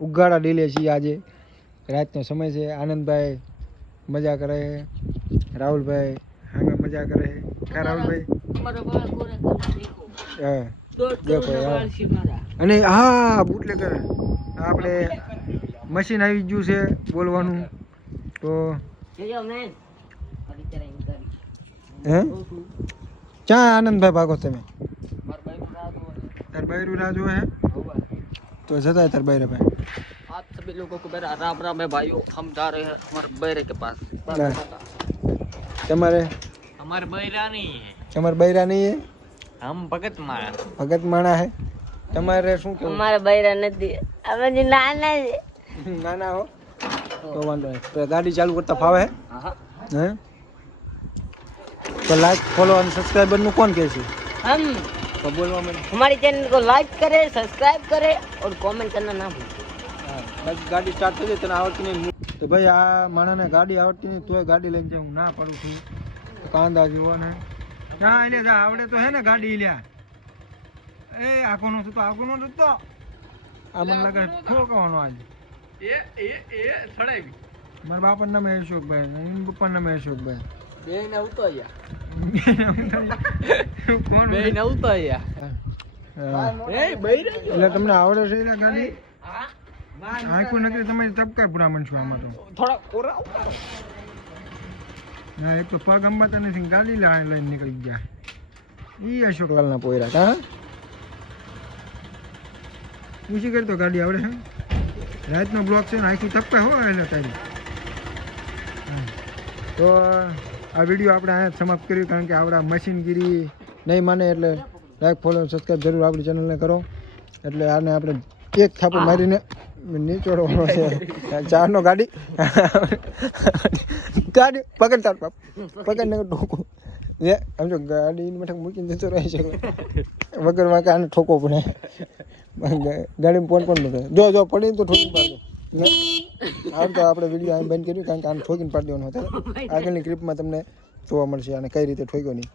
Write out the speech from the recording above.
ઉગાડા delay છીએ આજે રાતનો સમય છે આનંદભાઈ મજા કરે રાહુલભાઈ અમે મજા કરે કા રાહુલભાઈ હા દેખો અને હા બુટલેગર આપણે મશીન આવી ગયું છે બોલવાનું તો હે ક્યાં આનંદભાઈ ભાગો તમે तार बैरू राजू है तो जता है तार बैरे भाई आप सभी लोगों को मेरा राम राम है भाइयों हम जा रहे हैं हमारे बैरे के पास तुम्हारे हमारे बैरा नहीं है तुम्हारे बैरा नहीं है हम भगत माणा है तुम्हारे શું કેવું અમારા બૈરા નથી અમે જે નાના છે નાના હો તો વાંધો નહીં તો ગાડી ચાલુ કરતા ફાવે હે तो लाइक फॉलो और सब्सक्राइबर નું કોણ કહે છે हम तो बोलवा में हमारे चैनल को लाइक करें सब्सक्राइब करें और कमेंट करना ना भूलें બસ ગાડી સ્ટાર્ટ થઈ જાય તને આવડતી નહીં તો ભાઈ આ માણાને ગાડી આવડતી નહીં તોય ગાડી લઈને જાય હું ના પાડું છું કાંદા જેવો ને ક્યાં એટલે જા આવડે તો હે ને ગાડી લ્યા એ આખોનો તો આખોનો તો આ મને લાગે ઠોકવાનો આજ એ સડાવી મારા બાપાનું નામ અશોકભાઈ એના પપ્પાનું નામ અશોકભાઈ બેન આવતો આયા કોણ બેન આવતો આયા એ બૈરા એટલે તમને આવડે છે એટલે ગાડી આખો નકરી તમારી તબકાય પુરામણ છું આમાં તો થોડા કોરા ના એક તો પગ અંબાતા નથી ગાડી લઈને નીકળી ગયા ઈ અશોકલાલના પોયરા કા ઊંચી કરતો ગાડી આવડે છે રાતનો બ્લોક છે ને આખી તપકાય હો એટલે તારી તો આ વિડીયો આપણે અહીંયા સમાપ્ત કર્યું કારણ કે આવડા મશીનગીરી નહીં માને એટલે લાઈક ફોલો સબસ્ક્રાઈબ જરૂર આપણી ચેનલને કરો એટલે આને આપણે એક થાપો મારીને નીચોડવાનો છે ચારનો ગાડી ગાડી પકડ તાર બાપ પકડ ને ઠોકો એ સમજો ગાડીની મઠક મૂકીને જતો રહે છે વગર વાંકે આને ઠોકો પડે ગાડીમાં ફોન પણ મૂકે જો પડી તો ઠોકી પાડે આમ તો આપણે વિડીયો આમ બંધ કર્યું કારણ કે આને ઠોકીને પાડી દેવાનો હતો આગળની ક્લિપમાં તમને જોવા મળશે અને કઈ રીતે ઠોક્યો નહીં